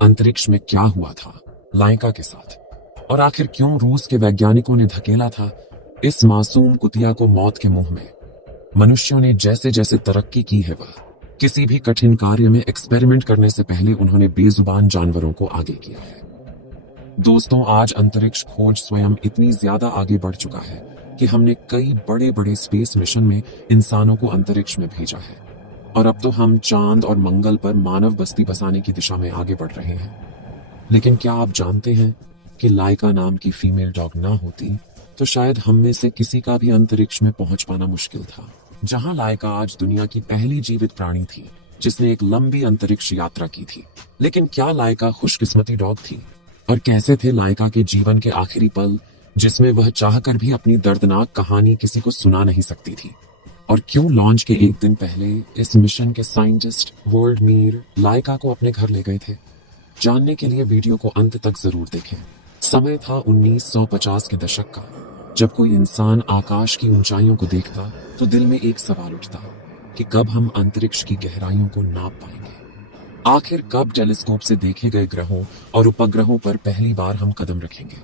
अंतरिक्ष में क्या हुआ था लाइका के साथ, और आखिर क्यों रूस के वैज्ञानिकों ने धकेला था इस मासूम कुतिया को मौत के मुंह में। मनुष्यों ने जैसे जैसे तरक्की की है, वह किसी भी कठिन कार्य में एक्सपेरिमेंट करने से पहले उन्होंने बेजुबान जानवरों को आगे किया है। दोस्तों, आज अंतरिक्ष खोज स्वयं इतनी ज्यादा आगे बढ़ चुका है कि हमने कई बड़े बड़े स्पेस मिशन में इंसानों को अंतरिक्ष में भेजा है, और अब तो हम चांद और मंगल पर मानव बस्ती बसाने की दिशा में आगे बढ़ रहे हैं। लेकिन क्या आप जानते हैं कि लाइका नाम की फीमेल डॉग ना होती तो शायद हम में से किसी का भी अंतरिक्ष में पहुंच पाना मुश्किल था। जहां लाइका आज दुनिया की पहली जीवित प्राणी थी जिसने एक लंबी अंतरिक्ष यात्रा की थी। लेकिन क्या लाइका खुशकिस्मती डॉग थी, और कैसे थे लाइका के जीवन के आखिरी पल जिसमें वह चाहकर भी अपनी दर्दनाक कहानी किसी को सुना नहीं सकती थी। और क्यों लॉन्च के एक दिन पहले इस मिशन के साइंटिस्ट वर्ल्ड मीर लाइका को अपने घर ले गए थे। जानने के लिए वीडियो को अंत तक जरूर देखें। समय था 1950 के दशक का, जब कोई इंसान आकाश की ऊंचाइयों को देखता तो दिल में एक सवाल उठता कि कब हम अंतरिक्ष की गहराइयों को नाप पाएंगे। आखिर कब टेलीस्कोप से देखे गए ग्रहों और उपग्रहों पर पहली बार हम कदम रखेंगे।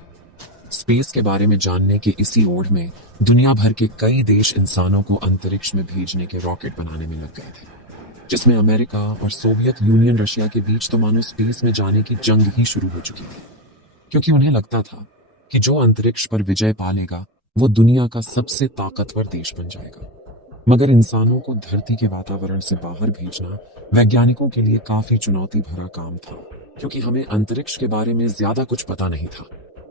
स्पेस के बारे में जानने के इसी ओढ़ में दुनिया भर के कई देश इंसानों को अंतरिक्ष में भेजने के रॉकेट बनाने में लग गए थे, जिसमें अमेरिका और सोवियत यूनियन रशिया के बीच तो मानो स्पेस में जाने की जंग ही शुरू हो चुकी थी, क्योंकि उन्हें लगता था कि जो अंतरिक्ष पर विजय पा लेगा वो दुनिया का सबसे ताकतवर देश बन जाएगा। मगर इंसानों को धरती के वातावरण से बाहर भेजना वैज्ञानिकों के लिए काफी चुनौती भरा काम था, क्योंकि हमें अंतरिक्ष के बारे में ज्यादा कुछ पता नहीं था।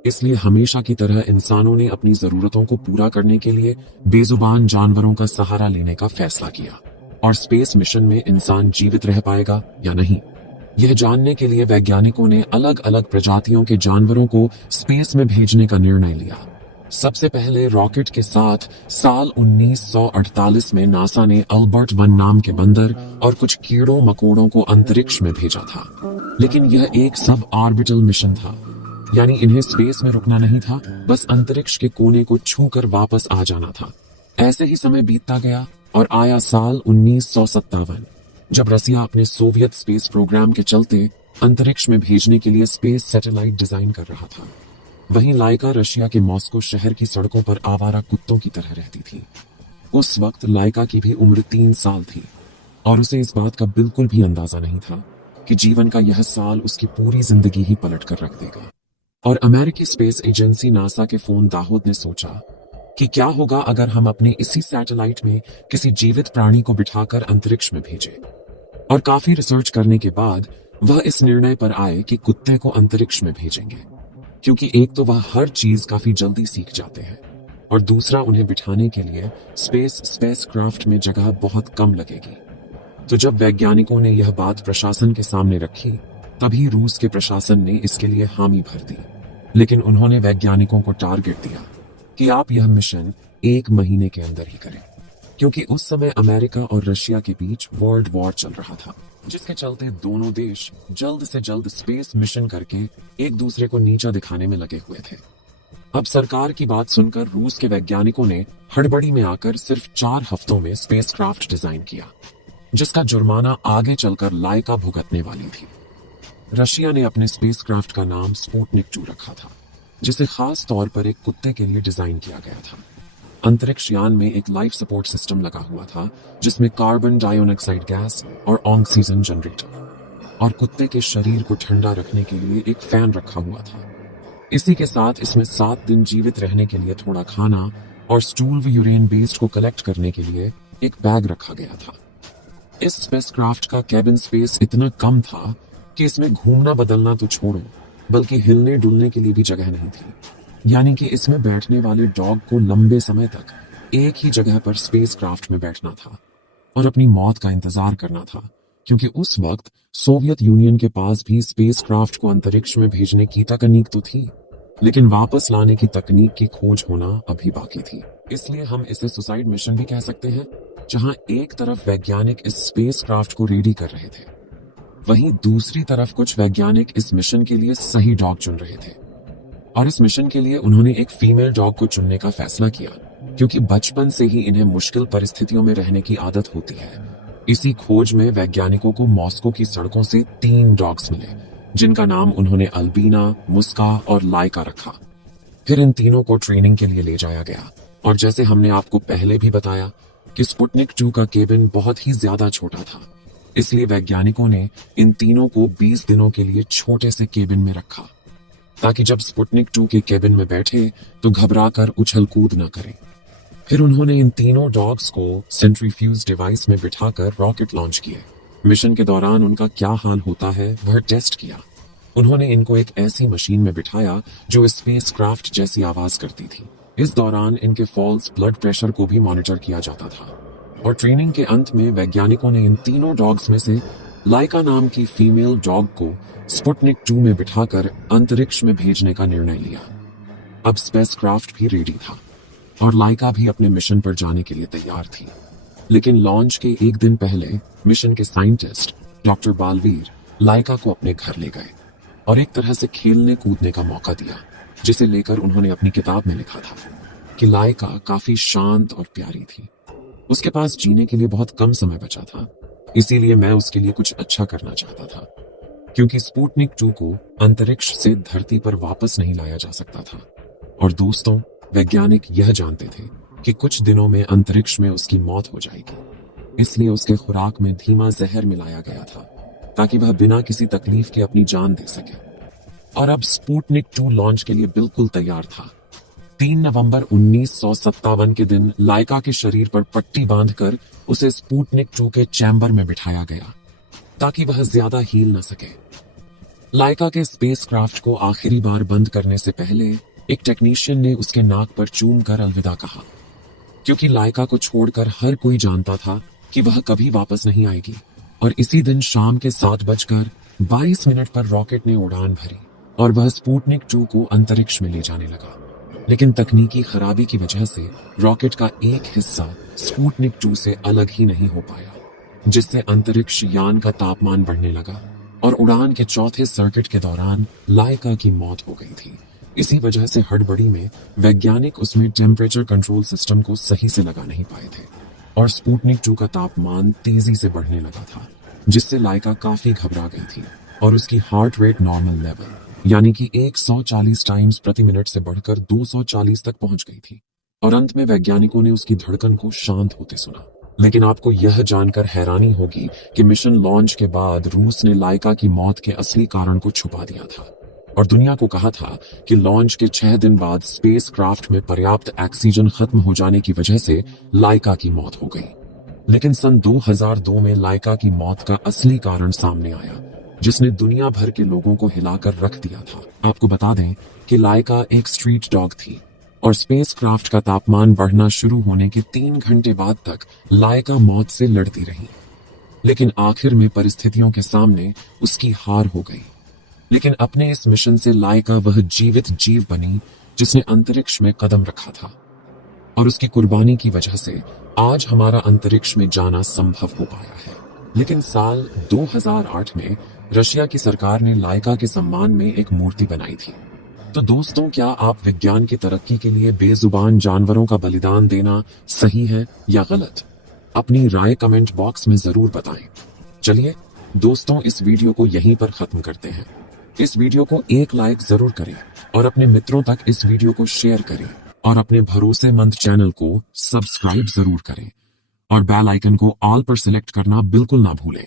इसलिए हमेशा की तरह इंसानों ने अपनी जरूरतों को पूरा करने के लिए बेजुबान जानवरों का सहारा लेने का फैसला किया। और स्पेस मिशन में इंसान जीवित रह पाएगा या नहीं, यह जानने के लिए वैज्ञानिकों ने अलग अलग प्रजातियों के जानवरों को स्पेस में भेजने का निर्णय लिया। सबसे पहले रॉकेट के साथ साल 1948 में नासा ने अल्बर्ट 1 नाम के बंदर और कुछ कीड़ों मकोड़ों को अंतरिक्ष में भेजा था। लेकिन यह एक सब ऑर्बिटल मिशन था, यानी इन्हें स्पेस में रुकना नहीं था, बस अंतरिक्ष के कोने को छूकर वापस आ जाना था। ऐसे ही समय बीतता गया और आया साल 1957, जब रसिया अपने सोवियत स्पेस प्रोग्राम के चलते अंतरिक्ष में भेजने के लिए स्पेस सैटेलाइट डिजाइन कर रहा था। वहीं लाइका रशिया के मॉस्को शहर की सड़कों पर आवारा कुत्तों की तरह रहती थी। उस वक्त लाइका की भी उम्र 3 साल थी, और उसे इस बात का बिल्कुल भी अंदाजा नहीं था कि जीवन का यह साल उसकी पूरी जिंदगी ही पलट कर रख देगा। और अमेरिकी स्पेस एजेंसी नासा के फोन दाऊद ने सोचा कि क्या होगा अगर हम अपने इसी सैटेलाइट में किसी जीवित प्राणी को बिठाकर अंतरिक्ष में भेजें। और काफी रिसर्च करने के बाद वह इस निर्णय पर आए कि कुत्ते को अंतरिक्ष में भेजेंगे, क्योंकि एक तो वह हर चीज काफी जल्दी सीख जाते हैं, और दूसरा उन्हें बिठाने के लिए स्पेसक्राफ्ट में जगह बहुत कम लगेगी। तो जब वैज्ञानिकों ने यह बात प्रशासन के सामने रखी, तभी रूस के प्रशासन ने इसके लिए हामी भर दी। लेकिन उन्होंने वैज्ञानिकों को टारगेट दिया कि आप यह मिशन 1 महीने के अंदर ही करें, क्योंकि उस समय अमेरिका और रशिया के बीच वर्ल्ड वॉर चल रहा था, जिसके चलते दोनों देश जल्द से जल्द स्पेस मिशन करके एक दूसरे को नीचा दिखाने में लगे हुए थे। अब सरकार की बात सुनकर रूस के वैज्ञानिकों ने हड़बड़ी में आकर सिर्फ 4 हफ्तों में स्पेसक्राफ्ट डिजाइन किया, जिसका जुर्माना आगे चलकर लाइका भुगतने वाली थी। रशिया ने अपने स्पेसक्राफ्ट का नाम स्पुतनिक 2 रखा था, जिसे खास तौर पर एक कुत्ते के लिए डिजाइन किया गया था। अंतरिक्ष यान में एक लाइफ सपोर्ट सिस्टम लगा हुआ था, जिसमें कार्बन डाइऑक्साइड गैस और ऑक्सीजन जनरेटर, और कुत्ते के शरीर को ठंडा रखने के लिए एक फैन रखा हुआ था। इसी के साथ इसमें 7 दिन जीवित रहने के लिए थोड़ा खाना और स्टूल व यूरेन बेस्ड को कलेक्ट करने के लिए एक बैग रखा गया था। इस स्पेसक्राफ्ट का कैबिन स्पेस इतना कम था कि इसमें घूमना बदलना तो छोड़ो, बल्कि हिलने डुलने के लिए भी जगह नहीं थी। यानी कि इसमें बैठने वाले डॉग को लंबे समय तक एक ही जगह पर स्पेसक्राफ्ट में बैठना था और अपनी मौत का इंतजार करना था, क्योंकि उस वक्त सोवियत यूनियन के पास भी स्पेसक्राफ्ट को अंतरिक्ष में भेजने की तकनीक तो थी, लेकिन वापस लाने की तकनीक की खोज होना अभी बाकी थी। इसलिए हम इसे सुसाइड मिशन भी कह सकते हैं, जहां एक तरफ वैज्ञानिक इस स्पेसक्राफ्ट को रेडी कर रहे थे, वहीं दूसरी तरफ कुछ वैज्ञानिक इस मिशन के लिए सही डॉग चुन रहे थे। और इस मिशन के लिए उन्होंने एक फीमेल डॉग को चुनने का फैसला किया, क्योंकि बचपन से ही इन्हें मुश्किल परिस्थितियों में रहने की आदत होती है। इसी खोज में वैज्ञानिकों को मॉस्को की सड़कों से 3 डॉग्स मिले, जिनका नाम उन्होंने अल्बीना, मुस्का और लाइका रखा। फिर इन तीनों को ट्रेनिंग के लिए ले जाया गया और जैसे हमने आपको पहले भी बताया कि स्पुतनिक 2 का केबिन बहुत ही ज्यादा छोटा था, इसलिए वैज्ञानिकों ने इन तीनों को 20 दिनों के लिए छोटे से केबिन में रखा ताकि जब स्पुतनिक 2 के केबिन में बैठे तो घबराकर उछल कूद न करें। फिर उन्होंने इन तीनों डॉग्स को सेंट्रीफ्यूज डिवाइस में बिठाकर रॉकेट लॉन्च किए। मिशन के दौरान उनका क्या हाल होता है वह टेस्ट किया। उन्होंने इनको एक ऐसी मशीन में बिठाया जो स्पेसक्राफ्ट जैसी आवाज करती थी। इस दौरान इनके फॉल्स ब्लड प्रेशर को भी मॉनिटर किया जाता था और ट्रेनिंग के अंत में वैज्ञानिकों ने इन तीनों डॉग्स में से लाइका नाम की फीमेल डॉग को स्पुतनिक 2 में बिठाकर अंतरिक्ष में भेजने का निर्णय लिया। अब स्पेसक्राफ्ट भी रेडी था और लाइका भी अपने मिशन पर जाने के लिए तैयार थी। लेकिन लॉन्च के एक दिन पहले मिशन के साइंटिस्ट डॉक्टर बालवीर लाइका को अपने घर ले गए और एक तरह से खेलने कूदने का मौका दिया, जिसे लेकर उन्होंने अपनी किताब में लिखा था कि लाइका काफी शांत और प्यारी थी। उसके पास जीने के लिए बहुत कम समय बचा था, इसीलिए मैं उसके लिए कुछ अच्छा करना चाहता था, क्योंकि स्पुतनिक 2 को अंतरिक्ष से धरती पर वापस नहीं लाया जा सकता था। और दोस्तों, वैज्ञानिक यह जानते थे कि कुछ दिनों में अंतरिक्ष में उसकी मौत हो जाएगी, इसलिए उसके खुराक में धीमा जहर मिलाया गया था ताकि वह बिना किसी तकलीफ के अपनी जान दे सके। और अब स्पुतनिक 2 लॉन्च के लिए बिल्कुल तैयार था। 3 नवंबर 1957 के दिन लाइका के शरीर पर पट्टी बांधकर उसे स्पुतनिक 2 के चैम्बर में बिठाया गया ताकि वह ज्यादा हील न सके। लाइका के स्पेसक्राफ्ट को आखिरी बार बंद करने से पहले एक टेक्नीशियन ने उसके नाक पर चूम कर अलविदा कहा, क्योंकि लाइका को छोड़कर हर कोई जानता था कि वह कभी वापस नहीं आएगी। और इसी दिन शाम के 7:22 पर रॉकेट ने उड़ान भरी और वह स्पुतनिक 2 को अंतरिक्ष में ले जाने लगा। लेकिन तकनीकी खराबी की वजह से रॉकेट का एक हिस्सा स्पुतनिक 2 से अलग ही नहीं हो पाया, जिससे अंतरिक्ष यान का तापमान बढ़ने लगा और उड़ान के चौथे सर्किट के दौरान लाइका की मौत हो गई थी। इसी वजह से हड़बड़ी में वैज्ञानिक उसमें टेम्परेचर कंट्रोल सिस्टम को सही से लगा नहीं पाए थे और स्पुतनिक 2 का तापमान तेजी से बढ़ने लगा था, जिससे लाइका काफी घबरा गई थी और उसकी हार्ट रेट नॉर्मल लेवल यानी कि 140 टाइम्स प्रति मिनट से बढ़कर 240 तक पहुंच गई थी। और अंत में वैज्ञानिकों ने उसकी धड़कन को शांत होते सुना। लेकिन आपको यह जानकर हैरानी होगी कि मिशन लॉन्च के बाद रूस ने लाइका की मौत के असली कारण को छुपा दिया था और दुनिया को कहा था कि लॉन्च के 6 दिन बाद स्पेसक्राफ्ट में पर्याप्त ऑक्सीजन खत्म हो जाने की वजह से लाइका की मौत हो गई। लेकिन सन 2002 में लाइका की मौत का असली कारण सामने आया, जिसने दुनिया भर के लोगों को हिलाकर रख दिया था। आपको बता दें कि लाइका एक स्ट्रीट डॉग थी और स्पेसक्राफ्ट का तापमान बढ़ना शुरू होने के 3 घंटे बाद तक लाइका मौत से लड़ती रही। लेकिन आखिर में परिस्थितियों के सामने उसकी हार हो गई। लेकिन अपने इस मिशन से लाइका वह जीवित जीव बनी जिसने अंतरिक्ष में कदम रखा था और उसकी कुर्बानी की वजह से आज हमारा अंतरिक्ष में जाना संभव हो पाया है। लेकिन साल 2008 में रशिया की सरकार ने लाइका के सम्मान में एक मूर्ति बनाई थी। तो दोस्तों, क्या आप विज्ञान की तरक्की के लिए बेजुबान जानवरों का बलिदान देना सही है या गलत? अपनी राय कमेंट बॉक्स में जरूर बताएं। चलिए दोस्तों, इस वीडियो को यहीं पर खत्म करते हैं। इस वीडियो को एक लाइक जरूर करें और अपने मित्रों तक इस वीडियो को शेयर करें और अपने भरोसेमंद चैनल को सब्सक्राइब जरूर करें और बेल आइकन को ऑल पर सिलेक्ट करना बिल्कुल ना भूलें।